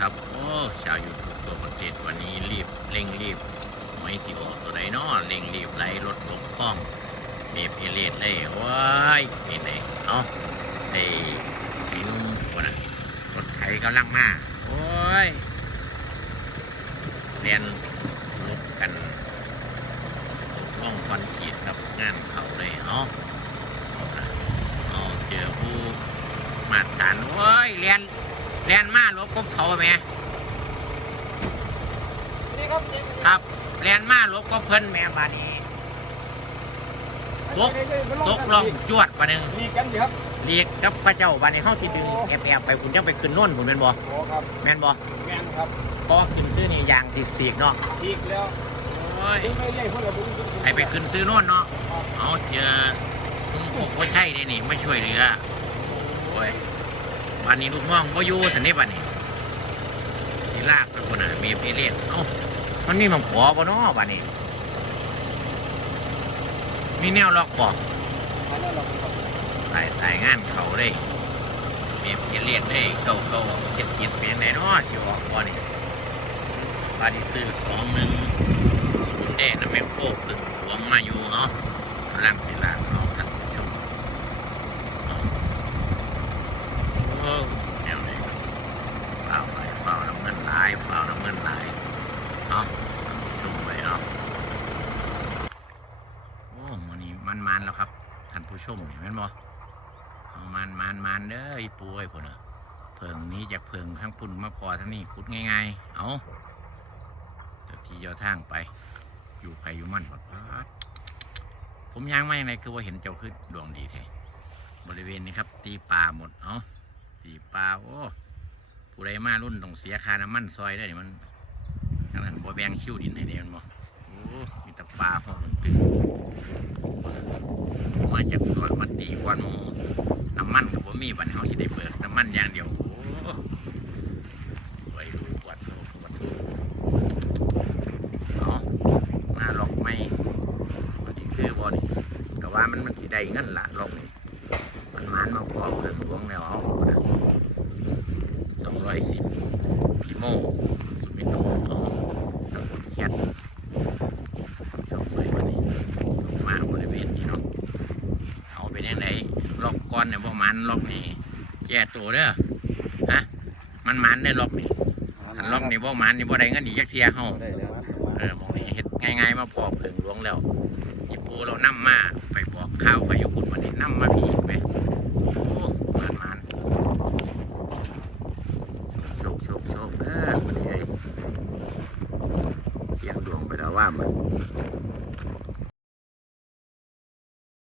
ครับ โอ้ชาวยูทูบตัวประเทศวันนี้รีบเร่งรีบหวยสิออกตัวใดเนาะเร่งรีบไล่รถลงคล้องเบียบเอเลดเลยว้ายเห็นไหนเอาไอ้ไอ้นุ่มคนน่ะรถไถกำลังมาโอ้ยเรียนลบกันล่องคอนกรีตครับงานเขาเลยเอาเอาเจอผู้มาตานโอ้ยเรียน แลนมาลบกบเขาไหมนี่ครับนี่ครับแลนมาลบกบเพิ่นแม่บาดนี้ตกตกลงจวดปะหนึงมีกันสิครับเรียกกับพระเจ้าบาดนี้เฮาสิดึงแอบแอบไปคุณจังไปขึ้นโน่นคุณแม่นบ่โอ้ครับแม่นบ่แม่นครับพอขึ้นซื้อนี่อย่างสิสีกเนาะอีกแล้วโอ้ยถึงไม่เล่พวกเราบุญให้ไปขึ้นซื้อโน่นเนาะเอาเจอคุณพวกบ่ใช่เด้นี่ไม่ช่วยเหลือโอ้ย บานนี้ลูกน้องบ่อยู่สันนี่บาดนี้ที่ลากไปคนน่ะ มีเพเลียนเอ้ามันมีมังขอบ่เนาะบาดนี้ มีแนวล็อกบ่มาแล้วเราครับสายสายงานเขาเลยเมียเพียเรียนได้เก่าเก่าเจ็ดเจ็ดเปลี่ยนได้เนาะสิออกบ่นี่ปาดิซื้อสองหนึ่งศูนย์เด้นะแม่โคกตึงหวงมาอยู่เนาะกำลังสิลางเอาท่านผู้ชมเอาโอแนวนครับเปล่าไปเปล่าน้ำเงินหลายเปล่าน้ำเงินหลายเอาท่านผู้มไว้เอาโอ้มันนี้มันมันแล้วครับท่านผู้ชมเห็นไหมนบ่เอามันมันมันเด้ออีปูไอ้พุ่นอะเพิงนี้จากเพิงทั้งปุ่นมาพอทั้งนี้ขุดง่ายๆ เอาเดี๋ยวที่เจ้าทางไป อยู่ไผอยู่มันปัดปัดผมย่างไม่ในคือว่าเห็นเจ้าขึ้นดวงดีแท้บริเวณนี้ครับ ตีปลาหมด เอา ปลาโอ้ผู้ใดมารุ่นต้องเสียค่าน้ำมันซอยได้นี่มันขนาดบ่แบงคิวดินให้เดียมันบ่โอ้มีแต่ปลาห้องตึงมาจากสวนมาตีวันหมูน้ำมันกับผมมีบันเฮาสิได้เปิดน้ำมันอย่างเดียวโอ้ไว้ดูปวดโถปวดโถเอาหน้าล็อกไม่พอดีคือบอนี่แต่ว่ามันมันสิได้เงินละล็อกนี่มันมันมาพอเพิ่มหลวงแล้วเอานะสองร้อยสิบพิโมสุมิโนเอาทั้งหมด แคทชมไว้วันนี้ลงมาบริเวณนี้เนาะเอาไปยังไงล็อกก้อนเนี่ยบ่มันล็อกนี่แก้ตัวเด้อฮะมันมันได้อล็อกนี่อันล็อกนี่บ่มันนี่บ่ได้เงินอีกจักเทียเฮาได้แล้วเออหมองนี้เฮ็ดง่ายๆมาพอเพิ่งหลวงแล้วอีปูเรานํมาไปบอกข้าวไปอยู่คุณวันนี้นํมาพี่อีกไหมโอ้มันมันโชคโชคโชคเด้อวันนี้ไอ้เสียงดวงไปแล้ว ว่ามัน